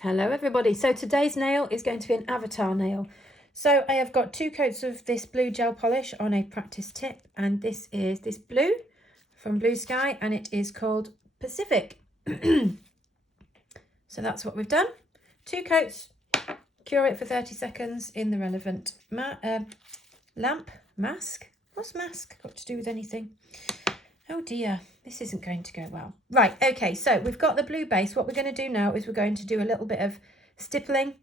Hello everybody, so today's nail is going to be an avatar nail. So I have got 2 coats of this blue gel polish on a practice tip, and this is this blue from Blue Sky and it is called Pacific. So that's what we've done. 2 coats, cure it for 30 seconds in the relevant lamp. Mask? What's mask got to do with anything? Oh dear, this isn't going to go well. Right, okay, so we've got the blue base. What we're going to do now is we're going to do a little bit of stippling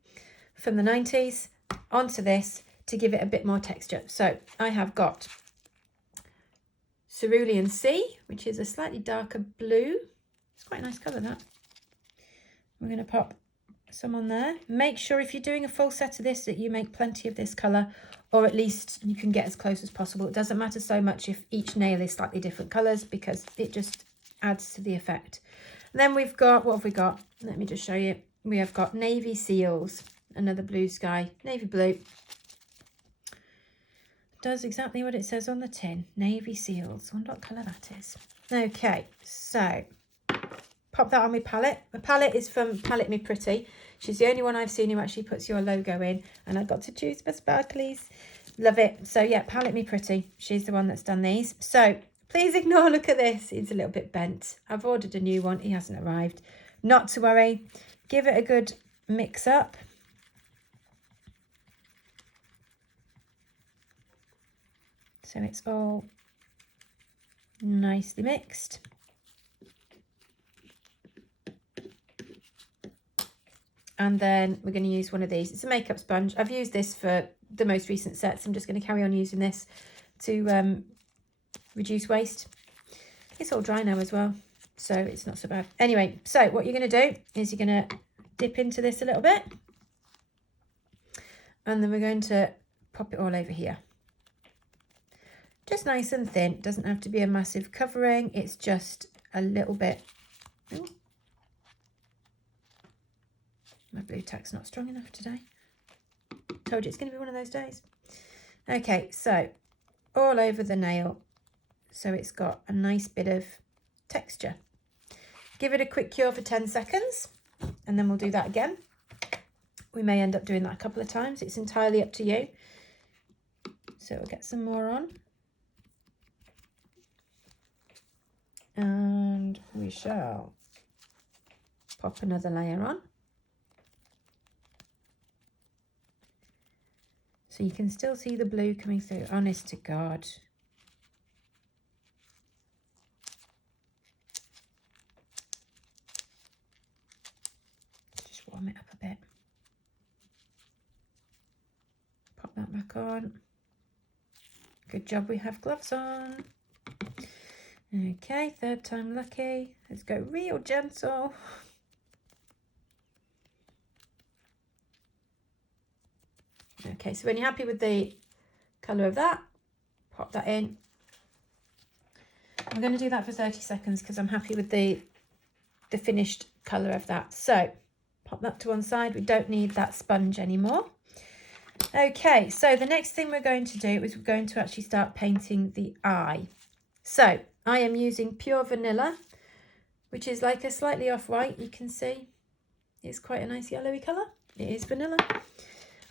from the 90s onto this to give it a bit more texture. So I have got Cerulean Sea, which is a slightly darker blue. It's quite a nice colour, that. We're going to pop some on there. Make sure if you're doing a full set of this that you make plenty of this colour, or at least you can get as close as possible. It doesn't matter so much if each nail is slightly different colours because it just adds to the effect. And then we've got, what have we got? Let me just show you. We have got Navy Seals, another Blue Sky, navy blue. Does exactly what it says on the tin, Navy Seals. I wonder what colour that is. Okay, so pop that on my palette. The palette is from Palette Me Pretty. She's the only one I've seen who actually puts your logo in, and I got to choose for sparklies. Love it. So yeah, Palette Me Pretty. She's the one that's done these. So please ignore, look at this. It's a little bit bent. I've ordered a new one. He hasn't arrived. Not to worry. Give it a good mix up. So it's all nicely mixed. And then we're going to use one of these. It's a makeup sponge. I've used this for the most recent sets. I'm just going to carry on using this to reduce waste. It's all dry now as well, so it's not so bad. Anyway, so what you're going to do is you're going to dip into this a little bit. And then we're going to pop it all over here. Just nice and thin. It doesn't have to be a massive covering. It's just a little bit. Ooh. My blue tack's not strong enough today. Told you it's going to be one of those days. Okay, so all over the nail, so it's got a nice bit of texture. Give it a quick cure for 10 seconds, and then we'll do that again. We may end up doing that a couple of times. It's entirely up to you. So we'll get some more on. And we shall pop another layer on. So you can still see the blue coming through, honest to God. Just warm it up a bit. Pop that back on. Good job we have gloves on. Okay, 3rd time lucky. Let's go real gentle. Okay, so when you're happy with the colour of that, pop that in. I'm going to do that for 30 seconds because I'm happy with the finished colour of that. So pop that to one side. We don't need that sponge anymore. Okay, so the next thing we're going to do is we're going to actually start painting the eye. So I am using Pure Vanilla, which is like a slightly off-white. You can see it's quite a nice yellowy colour. It is vanilla.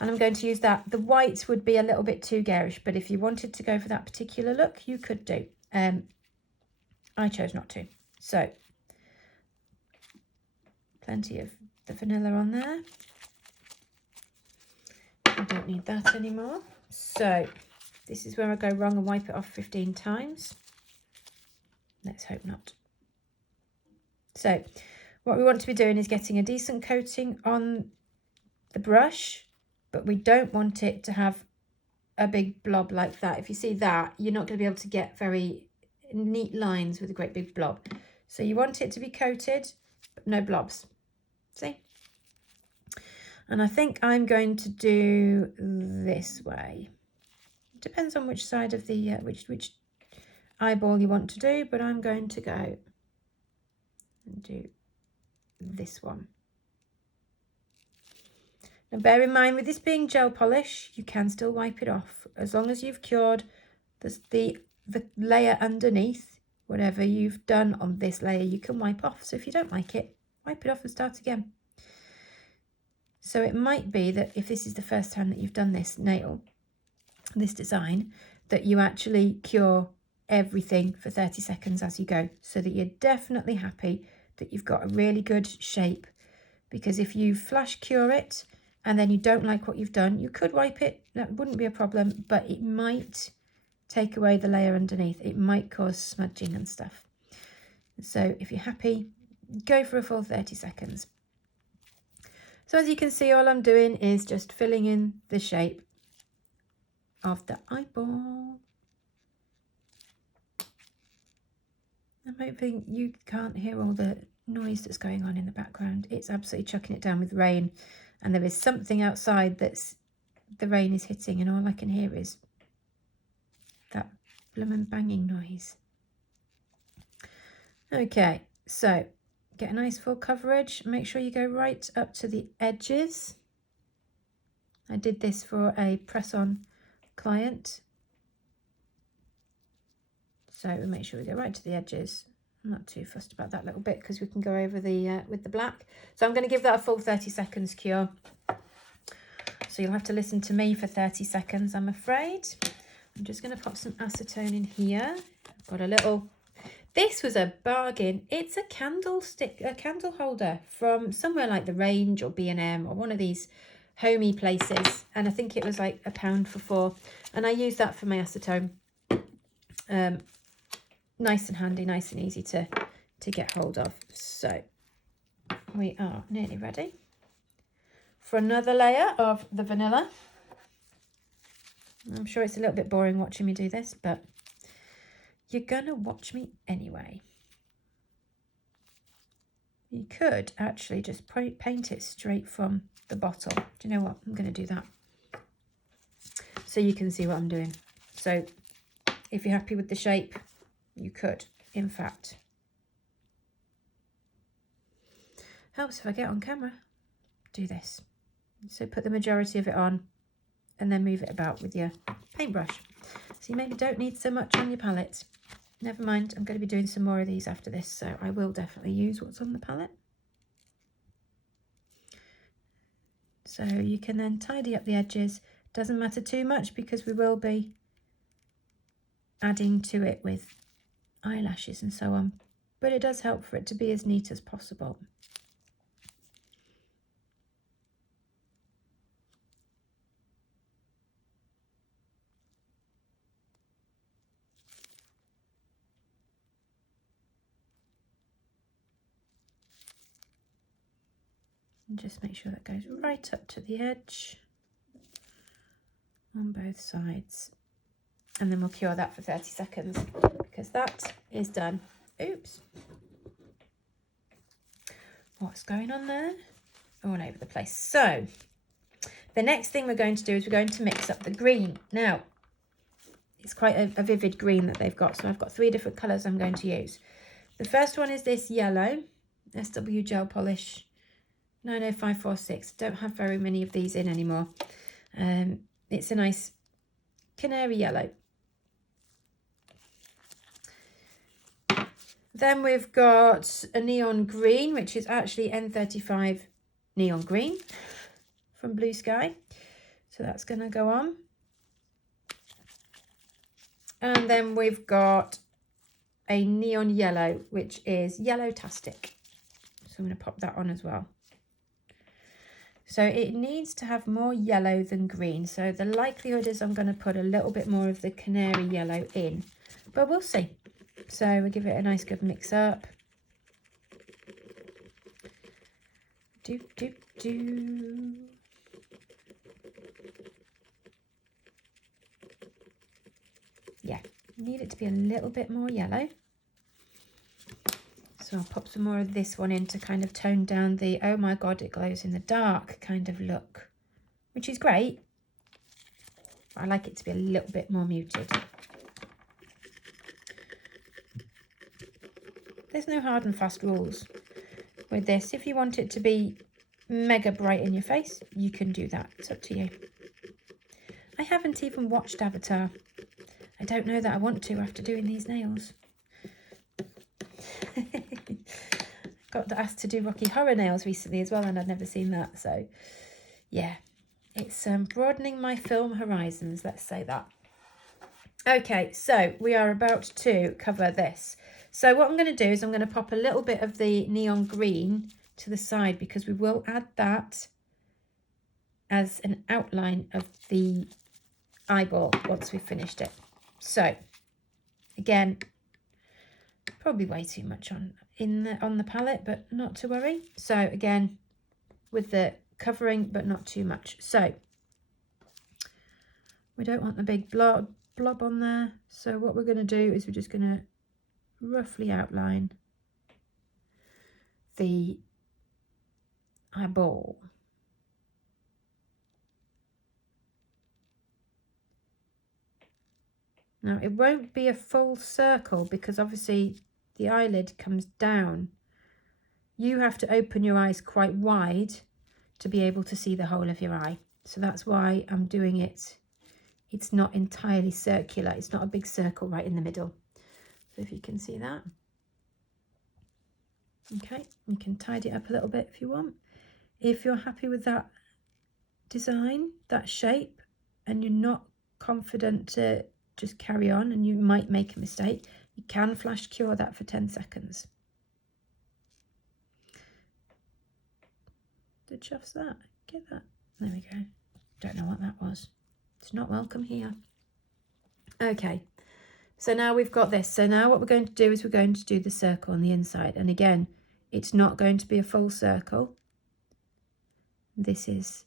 And I'm going to use that. The white would be a little bit too garish, but if you wanted to go for that particular look, you could do. I chose not to. So plenty of the vanilla on there. I don't need that anymore. So this is where I go wrong and wipe it off 15 times. Let's hope not. So what we want to be doing is getting a decent coating on the brush, but we don't want it to have a big blob like that. If you see that, you're not going to be able to get very neat lines with a great big blob. So you want it to be coated, but no blobs. See? And I think I'm going to do this way. Depends on which side of the, which eyeball you want to do, but I'm going to go and do this one. Now bear in mind, with this being gel polish, you can still wipe it off. As long as you've cured the layer underneath, whatever you've done on this layer, you can wipe off. So if you don't like it, wipe it off and start again. So it might be that if this is the first time that you've done this nail, this design, that you actually cure everything for 30 seconds as you go, so that you're definitely happy that you've got a really good shape. Because if you flash cure it and then you don't like what you've done, you could wipe it, that wouldn't be a problem, but it might take away the layer underneath. It might cause smudging and stuff. So if you're happy, go for a full 30 seconds. So as you can see, all I'm doing is just filling in the shape of the eyeball. I'm hoping you can't hear all the noise that's going on in the background. It's absolutely chucking it down with rain, and there is something outside that's the rain is hitting, and all I can hear is that bloomin' banging noise. Okay, so get a nice full coverage. Make sure you go right up to the edges. I did this for a press-on client. So we make sure we go right to the edges. I'm not too fussed about that little bit because we can go over the with the black. So I'm going to give that a full 30 seconds cure. So you'll have to listen to me for 30 seconds, I'm afraid. I'm just going to pop some acetone in here. I've got a little... This was a bargain. It's a candle holder from somewhere like The Range or B&M or one of these homey places. And I think it was like £1 for 4. And I use that for my acetone. Nice and handy, nice and easy to get hold of. So we are nearly ready for another layer of the vanilla. I'm sure it's a little bit boring watching me do this, but you're gonna watch me anyway. You could actually just paint it straight from the bottle. Do you know what? I'm gonna do that so you can see what I'm doing. So if you're happy with the shape, you could, in fact. Helps if I get on camera. Do this. So put the majority of it on and then move it about with your paintbrush. So you maybe don't need so much on your palette. Never mind, I'm going to be doing some more of these after this, so I will definitely use what's on the palette. So you can then tidy up the edges. Doesn't matter too much because we will be adding to it with eyelashes and so on. But it does help for it to be as neat as possible. And just make sure that goes right up to the edge on both sides. And then we'll cure that for 30 seconds because that is done. Oops. What's going on there? All over the place. So the next thing we're going to do is we're going to mix up the green. Now, it's quite a vivid green that they've got. So I've got 3 different colours I'm going to use. The first one is this yellow, SW Gel Polish 90546. Don't have very many of these in anymore. It's a nice canary yellow. Then we've got a neon green, which is actually N35 neon green from Blue Sky. So that's going to go on. And then we've got a neon yellow, which is Yellow-tastic. So I'm going to pop that on as well. So it needs to have more yellow than green. So the likelihood is I'm going to put a little bit more of the canary yellow in, but we'll see. So we'll give it a nice good mix up. Yeah, need it to be a little bit more yellow. So I'll pop some more of this one in to kind of tone down the, oh my God, it glows in the dark kind of look, which is great. I like it to be a little bit more muted. There's no hard and fast rules with this. If you want it to be mega bright in your face, you can do that. It's up to you. I haven't even watched Avatar. I don't know that I want to after doing these nails. Got asked to do Rocky Horror nails recently as well, and I'd never seen that, so yeah, it's broadening my film horizons, let's say that. Okay, so we are about to cover this. So what I'm going to do is I'm going to pop a little bit of the neon green to the side, because we will add that as an outline of the eyeball once we've finished it. So again, probably way too much on the palette, but not to worry. So again, with the covering, but not too much. So we don't want the big blob on there. So what we're going to do is we're just going to roughly outline the eyeball. Now it won't be a full circle because obviously the eyelid comes down. You have to open your eyes quite wide to be able to see the whole of your eye. So that's why I'm doing it. It's not entirely circular. It's not a big circle right in the middle. So if you can see that. Okay, you can tidy it up a little bit if you want. If you're happy with that design, that shape, and you're not confident to just carry on and you might make a mistake, you can flash cure that for 10 seconds. Did chuffs that? Get that? There we go. Don't know what that was. It's not welcome here. Okay, so now we've got this. So now what we're going to do is we're going to do the circle on the inside. And again, it's not going to be a full circle. This is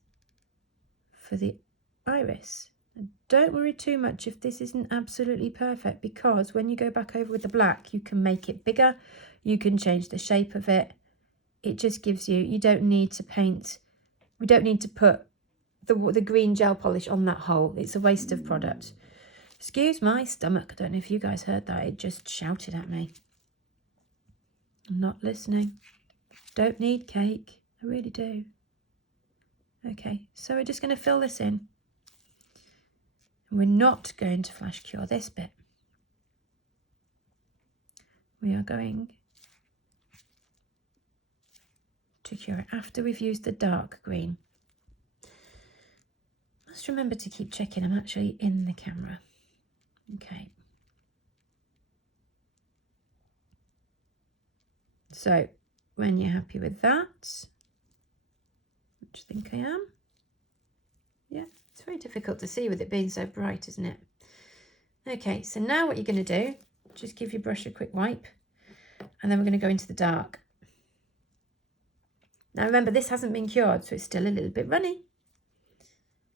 for the iris. And don't worry too much if this isn't absolutely perfect, because when you go back over with the black, you can make it bigger. You can change the shape of it. It just gives you don't need to paint. We don't need to put the green gel polish on that hole. It's a waste of product. Excuse my stomach. I don't know if you guys heard that. It just shouted at me. I'm not listening. Don't need cake. I really do. Okay, so we're just going to fill this in. We're not going to flash cure this bit. We are going to cure it after we've used the dark green. Must remember to keep checking I'm actually in the camera. Okay. So when you're happy with that, which I think I am. Yeah, it's very difficult to see with it being so bright, isn't it? Okay, so now what you're going to do, just give your brush a quick wipe, and then we're going to go into the dark. Now remember, this hasn't been cured, so it's still a little bit runny,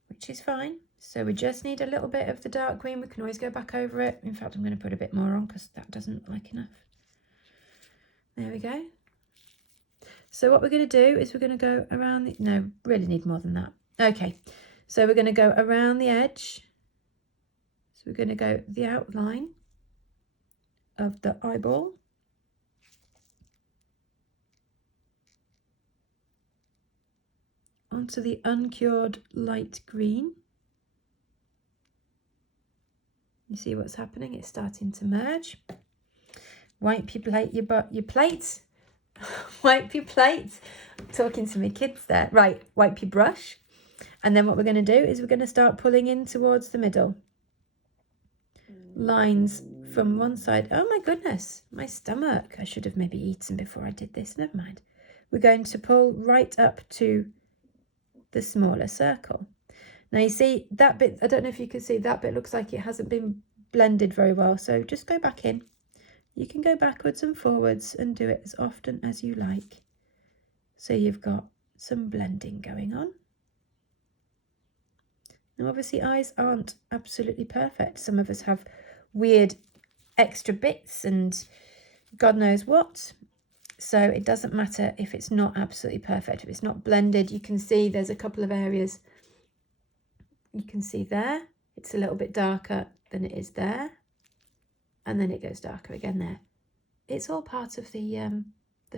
which is fine. So we just need a little bit of the dark green. We can always go back over it. In fact, I'm going to put a bit more on because that doesn't look like enough. There we go. So what we're going to do is we're going to go around the, no, really need more than that. Okay, so we're going to go around the edge. So we're going to go the outline of the eyeball. Onto the uncured light green. You see what's happening? It's starting to merge. Wipe your plate, your plate. Wipe your plate. I'm talking to my kids there. Right, wipe your brush. And then what we're going to do is we're going to start pulling in towards the middle. Lines from one side. Oh my goodness, my stomach. I should have maybe eaten before I did this. Never mind. We're going to pull right up to the smaller circle. Now you see that bit, I don't know if you can see, that bit looks like it hasn't been blended very well. So just go back in. You can go backwards and forwards and do it as often as you like. So you've got some blending going on. Now obviously eyes aren't absolutely perfect. Some of us have weird extra bits and God knows what. So it doesn't matter if it's not absolutely perfect. If it's not blended, you can see there's a couple of areas. You can see there, it's a little bit darker than it is there. And then it goes darker again there. It's all part of the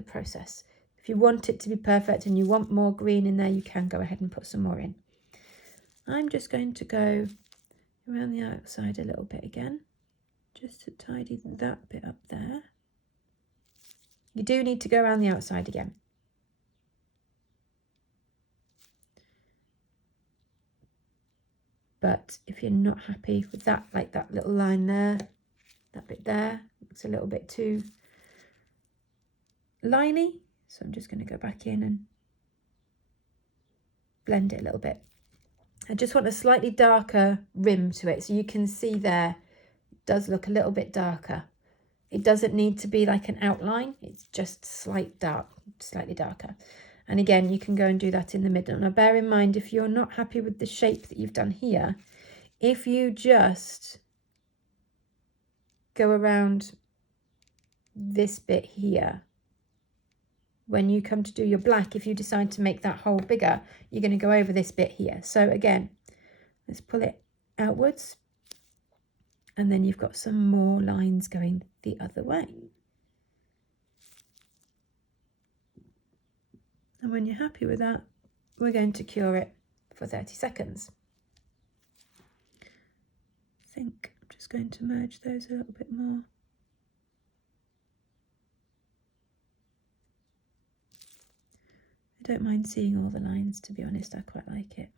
process. If you want it to be perfect and you want more green in there, you can go ahead and put some more in. I'm just going to go around the outside a little bit again, just to tidy that bit up there. You do need to go around the outside again. But if you're not happy with that, like that little line there, that bit there, looks a little bit too liney. So I'm just going to go back in and blend it a little bit. I just want a slightly darker rim to it. So you can see there, it does look a little bit darker. It doesn't need to be like an outline. It's just slightly darker. And again, you can go and do that in the middle. Now bear in mind, if you're not happy with the shape that you've done here, if you just go around this bit here, when you come to do your black, if you decide to make that hole bigger, you're going to go over this bit here. So again, let's pull it outwards. And then you've got some more lines going the other way. And when you're happy with that, we're going to cure it for 30 seconds. I think I'm just going to merge those a little bit more. I don't mind seeing all the lines, to be honest. I quite like it.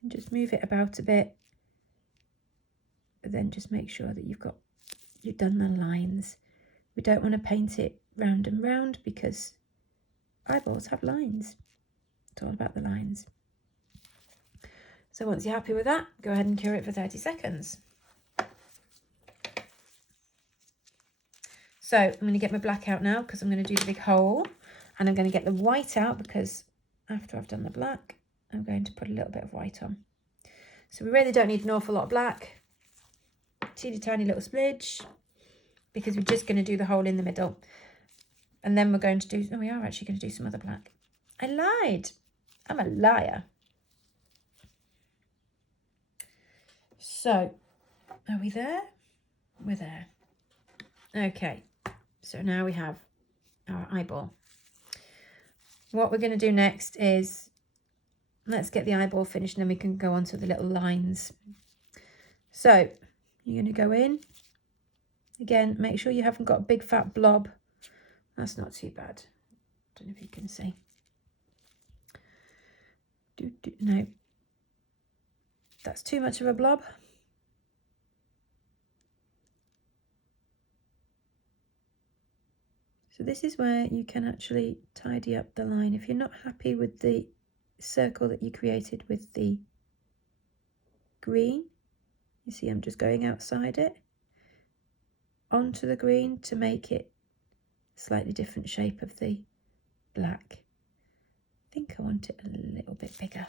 And just move it about a bit, but then just make sure that you've done the lines. We don't want to paint it round and round because eyeballs have lines. It's all about the lines. So once you're happy with that, go ahead and cure it for 30 seconds. So I'm going to get my black out now because I'm going to do the big hole. And I'm going to get the white out because after I've done the black, I'm going to put a little bit of white on. So we really don't need an awful lot of black. Teeny tiny little smidge, because we're just going to do the hole in the middle. And then we're going to do, no, we are actually going to do some other black. I lied. I'm a liar. So, are we there? We're there. Okay, so now we have our eyeball. What we're going to do next is, let's get the eyeball finished and then we can go on to the little lines. So, you're going to go in. Again, make sure you haven't got a big fat blob. That's not too bad. Don't know if you can see. No. That's too much of a blob. So this is where you can actually tidy up the line. If you're not happy with the circle that you created with the green, you see I'm just going outside it, onto the green to make it a slightly different shape of the black. I think I want it a little bit bigger.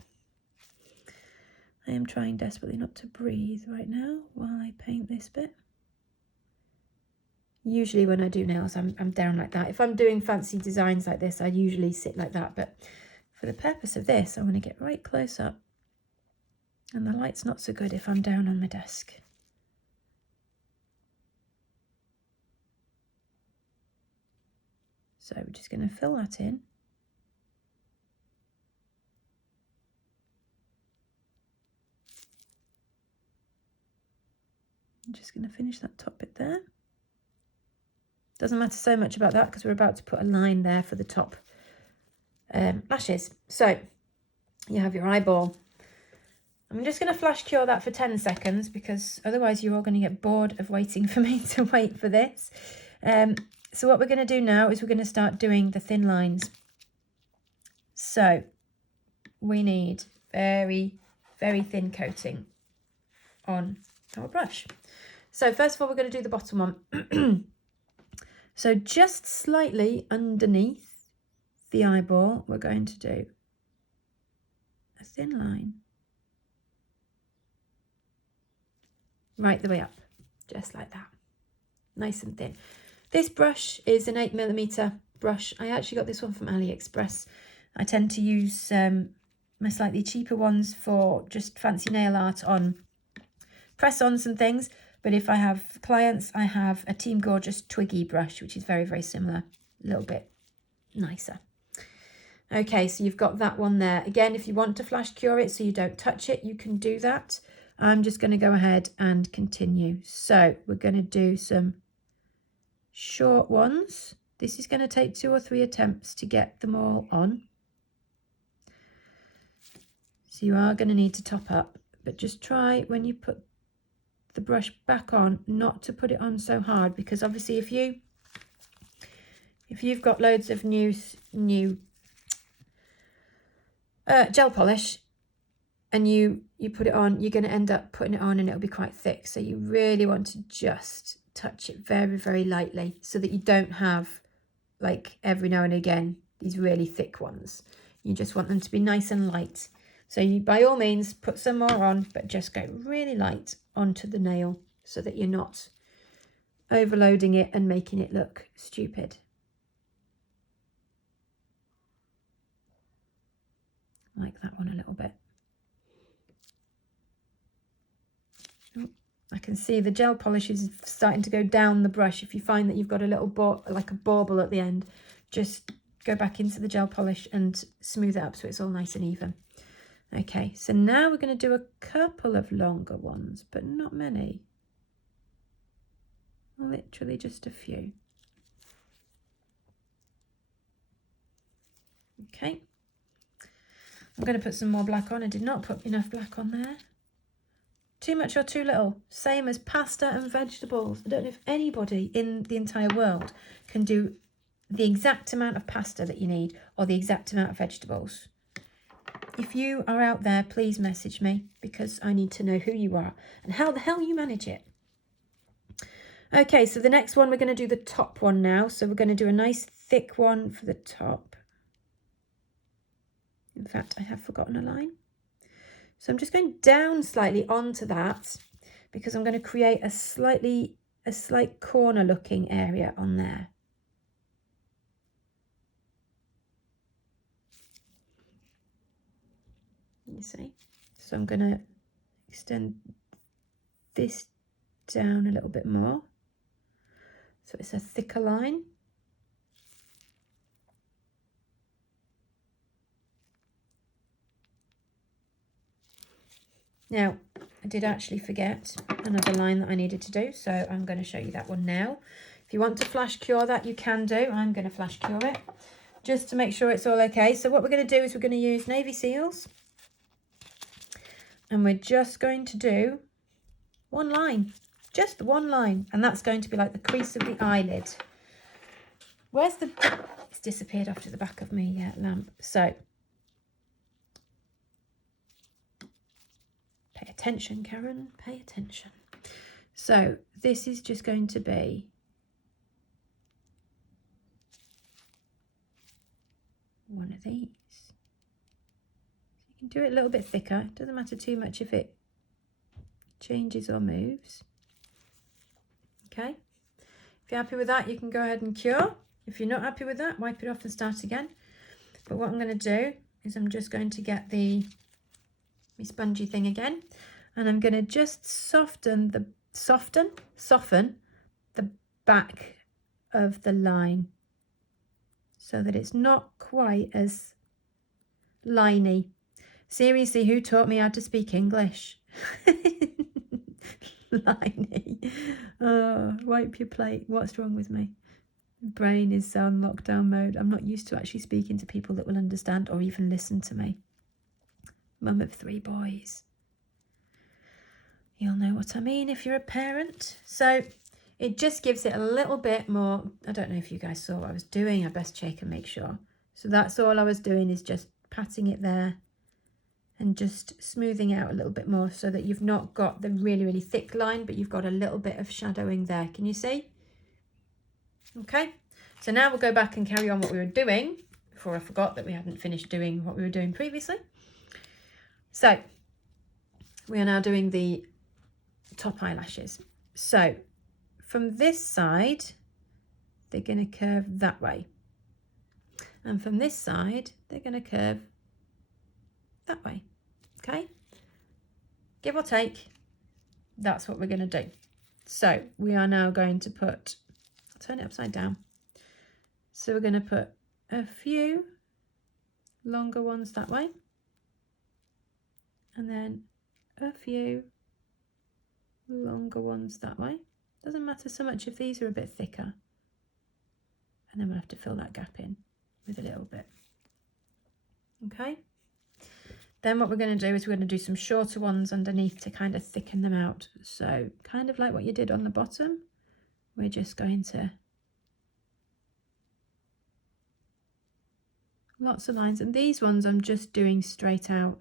I am trying desperately not to breathe right now while I paint this bit. Usually when I do nails, I'm down like that. If I'm doing fancy designs like this, I usually sit like that. But for the purpose of this, I want to get right close up. And the light's not so good if I'm down on my desk. So we're just going to fill that in. I'm just going to finish that top bit there. Doesn't matter so much about that because we're about to put a line there for the top lashes. So you have your eyeball. I'm just going to flash cure that for 10 seconds because otherwise you're all going to get bored of waiting for me to wait for this. So what we're going to do now is we're going to start doing the thin lines. So we need very, very thin coating on our brush. So first of all, we're going to do the bottom one. So just slightly underneath the eyeball, we're going to do a thin line right the way up, just like that, nice and thin. This brush is an 8mm brush. I actually got this one from AliExpress. I tend to use my slightly cheaper ones for just fancy nail art on press-ons and things. But if I have clients, I have a Team Gorgeous Twiggy brush, which is very, very similar, a little bit nicer. Okay, so you've got that one there. Again, if you want to flash cure it so you don't touch it, you can do that. I'm just going to go ahead and continue. So we're going to do some short ones. This is going to take 2 or 3 attempts to get them all on. So you are going to need to top up but just try when you put the brush back on not to put it on so hard, because obviously if you've got loads of new gel polish and you put it on, you're going to end up putting it on and it'll be quite thick. So you really want to just touch it very, very lightly so that you don't have, like, every now and again these really thick ones. You just want them to be nice and light. So you, by all means, put some more on, but just go really light onto the nail so that you're not overloading it and making it look stupid. Like that one a little bit. I can see the gel polish is starting to go down the brush. If you find that you've got a little like a bauble at the end, just go back into the gel polish and smooth it up so it's all nice and even. Okay, so now we're going to do a couple of longer ones, but not many. Literally just a few. Okay. I'm going to put some more black on. I did not put enough black on there. Too much or too little? Same as pasta and vegetables. I don't know if anybody in the entire world can do the exact amount of pasta that you need or the exact amount of vegetables. If you are out there, please message me, because I need to know who you are and how the hell you manage it. Okay, so the next one, we're going to do the top one now. So we're going to do a nice thick one for the top. In fact, I have forgotten a line. So I'm just going down slightly onto that because I'm going to create a slight corner looking area on there. You see? So I'm going to extend this down a little bit more. So it's a thicker line. Now, I did actually forget another line that I needed to do, so I'm going to show you that one now. If you want to flash cure that, you can do. I'm going to flash cure it just to make sure it's all okay. So what we're going to do is we're going to use Navy Seals, and we're just going to do one line, just one line, and that's going to be like the crease of the eyelid. Where's the... It's disappeared off to the back of my lamp. So pay attention, Karen, pay attention. So this is just going to be one of these. You can do it a little bit thicker. It doesn't matter too much if it changes or moves. Okay. If you're happy with that, you can go ahead and cure. If you're not happy with that, wipe it off and start again. But what I'm going to do is I'm just going to get my spongy thing again, and I'm going to just soften the back of the line so that it's not quite as liney. Seriously, who taught me how to speak English? Liney. Oh, wipe your plate. What's wrong with me? My brain is on lockdown mode. I'm not used to actually speaking to people that will understand or even listen to me. Mum of 3 boys. You'll know what I mean if you're a parent. So it just gives it a little bit more. I don't know if you guys saw what I was doing. I best check and make sure. So that's all I was doing, is just patting it there and just smoothing out a little bit more so that you've not got the really, really thick line, but you've got a little bit of shadowing there. Can you see? Okay. So now we'll go back and carry on what we were doing before I forgot that we hadn't finished doing what we were doing previously. So we are now doing the top eyelashes. So from this side, they're going to curve that way. And from this side, they're going to curve that way. Okay? Give or take, that's what we're going to do. So we are now going to put, I'll turn it upside down. So we're going to put a few longer ones that way. And then a few longer ones that way. Doesn't matter so much if these are a bit thicker. And then we'll have to fill that gap in with a little bit. Okay. Then what we're going to do is we're going to do some shorter ones underneath to kind of thicken them out. So kind of like what you did on the bottom, we're just going to lots of lines, and these ones I'm just doing straight out.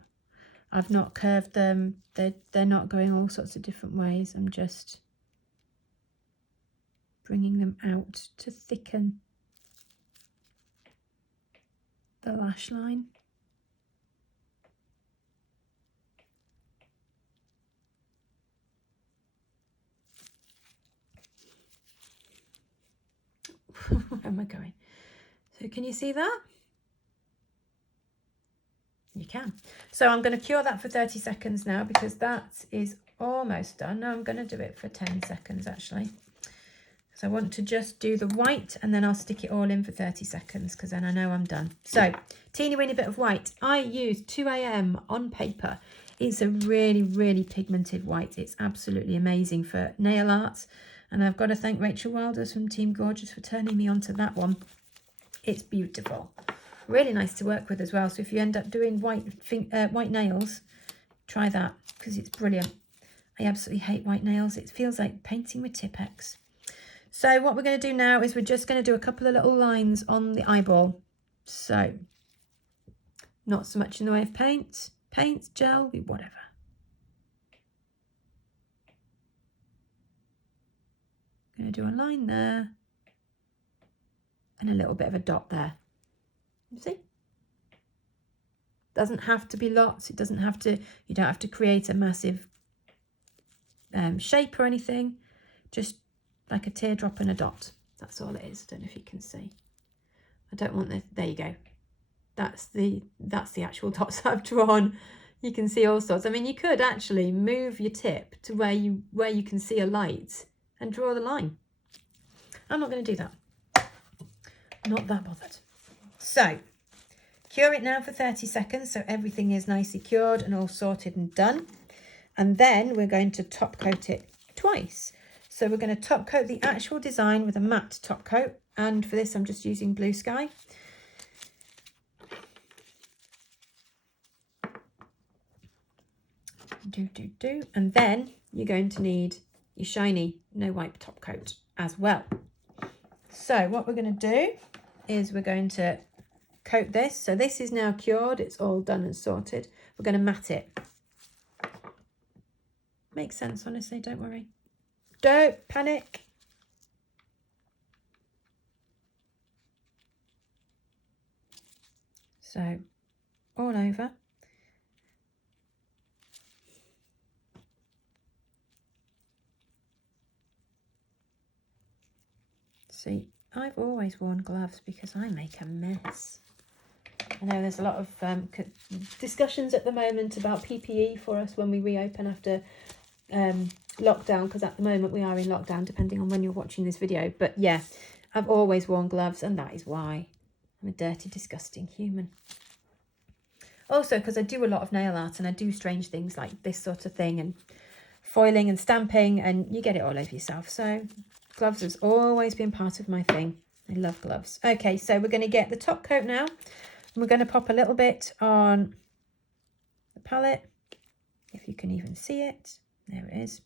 I've not curved them, they're not going all sorts of different ways. I'm just bringing them out to thicken the lash line. Where am I going? So can you see that? You can. So I'm going to cure that for 30 seconds now, because that is almost done. Now I'm going to do it for 10 seconds actually. So I want to just do the white and then I'll stick it all in for 30 seconds because then I know I'm done. So teeny weeny bit of white. I used 2AM on paper. It's a really, really pigmented white. It's absolutely amazing for nail art. And I've got to thank Rachel Wilders from Team Gorgeous for turning me onto that one. It's beautiful. Really nice to work with as well. So if you end up doing white nails, try that because it's brilliant. I absolutely hate white nails. It feels like painting with Tipp-Ex. So what we're going to do now is we're just going to do a couple of little lines on the eyeball. So not so much in the way of paint, gel, whatever. I'm going to do a line there and a little bit of a dot there. You see? Doesn't have to be lots. It doesn't have to, you don't have to create a massive shape or anything. Just like a teardrop and a dot. That's all it is. Don't know if you can see. I don't want the, there you go. That's the actual dots I've drawn. You can see all sorts. I mean, you could actually move your tip to where you can see a light and draw the line. I'm not going to do that. Not that bothered. So cure it now for 30 seconds so everything is nicely cured and all sorted and done. And then we're going to top coat it twice. So we're going to top coat the actual design with a matte top coat. And for this, I'm just using Blue Sky. And then you're going to need your shiny no wipe top coat as well. So what we're going to do is we're going to coat this. So this is now cured. It's all done and sorted. We're going to matte it. Makes sense, honestly. Don't worry. Don't panic. So all over. See, I've always worn gloves because I make a mess. I know there's a lot of discussions at the moment about PPE for us when we reopen after lockdown, because at the moment we are in lockdown depending on when you're watching this video. But yeah, I've always worn gloves and that is why I'm a dirty, disgusting human. Also because I do a lot of nail art and I do strange things like this sort of thing and foiling and stamping, and you get it all over yourself. So gloves has always been part of my thing. I love gloves. Okay, so we're going to get the top coat now. And we're going to pop a little bit on the palette, if you can even see it. There it is.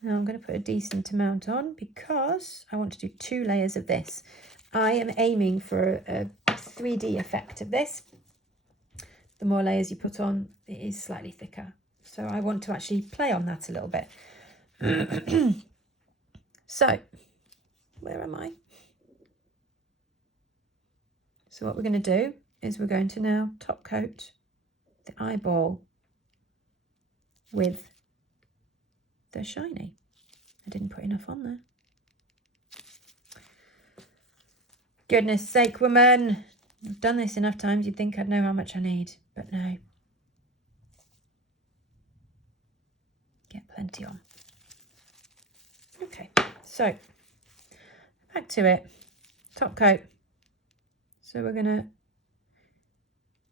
Now I'm going to put a decent amount on because I want to do 2 layers of this. I am aiming for a 3D effect of this. The more layers you put on, it is slightly thicker. So I want to actually play on that a little bit. So, where am I? So what we're going to do is we're going to now top coat the eyeball with the shiny. I didn't put enough on there. Goodness sake, woman. I've done this enough times, you'd think I'd know how much I need, but no. Get plenty on. Okay, so back to it. Top coat. So we're gonna,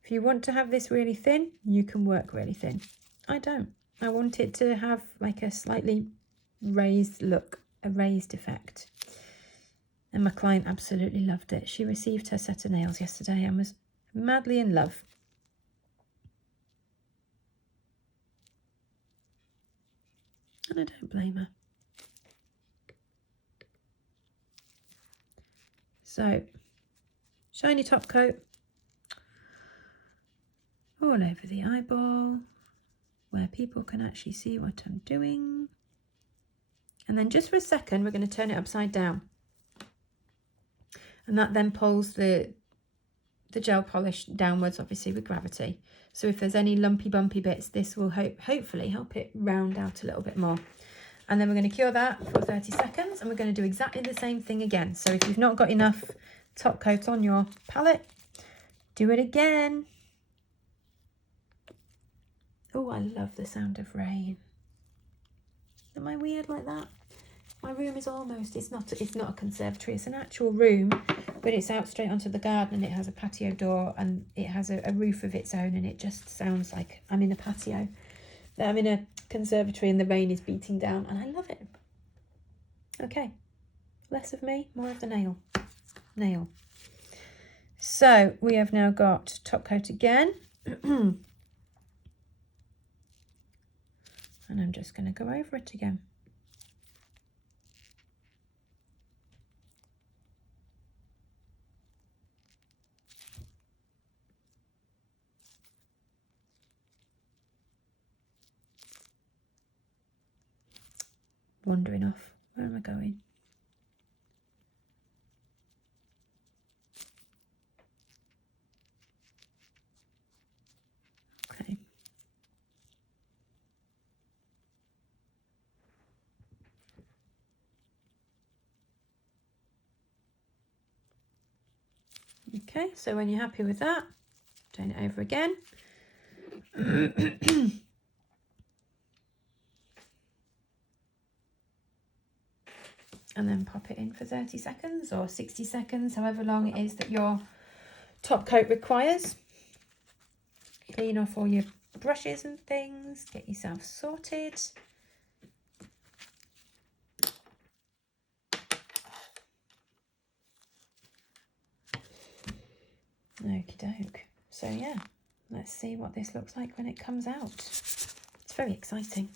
if you want to have this really thin, you can work really thin. I don't. I want it to have like a slightly raised look, a raised effect. And my client absolutely loved it. She received her set of nails yesterday and was madly in love. And I don't blame her. So, shiny top coat all over the eyeball where people can actually see what I'm doing. And then just for a second, we're going to turn it upside down. And that then pulls the gel polish downwards, obviously, with gravity. So if there's any lumpy, bumpy bits, this will hopefully help it round out a little bit more. And then we're going to cure that for 30 seconds. And we're going to do exactly the same thing again. So if you've not got enough top coat on your palette, do it again. Oh, I love the sound of rain. Am I weird like that? My room is almost, it's not a conservatory, it's an actual room, but it's out straight onto the garden and it has a patio door and it has a roof of its own and it just sounds like I'm in a patio. I'm in a conservatory and the rain is beating down and I love it. Okay, less of me, more of the nail. So we have now got top coat again. And I'm just going to go over it again. Wandering off. Where am I going? Okay. Okay, so when you're happy with that, turn it over again. And then pop it in for 30 seconds or 60 seconds, however long it is that your top coat requires. Clean off all your brushes and things, get yourself sorted. Okie doke. So yeah, let's see what this looks like when it comes out. It's very exciting.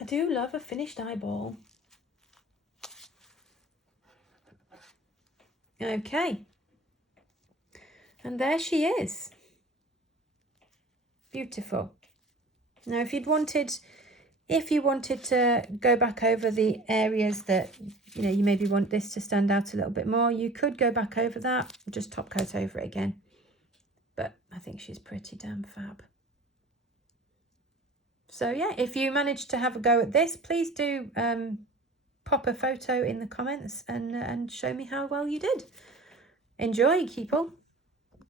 I do love a finished eyeball. Okay. And there she is. Beautiful. Now if you wanted to go back over the areas that, you maybe want this to stand out a little bit more, you could go back over that, just top coat over it again. But I think she's pretty damn fab. So yeah, if you managed to have a go at this, please do pop a photo in the comments and show me how well you did. Enjoy, people.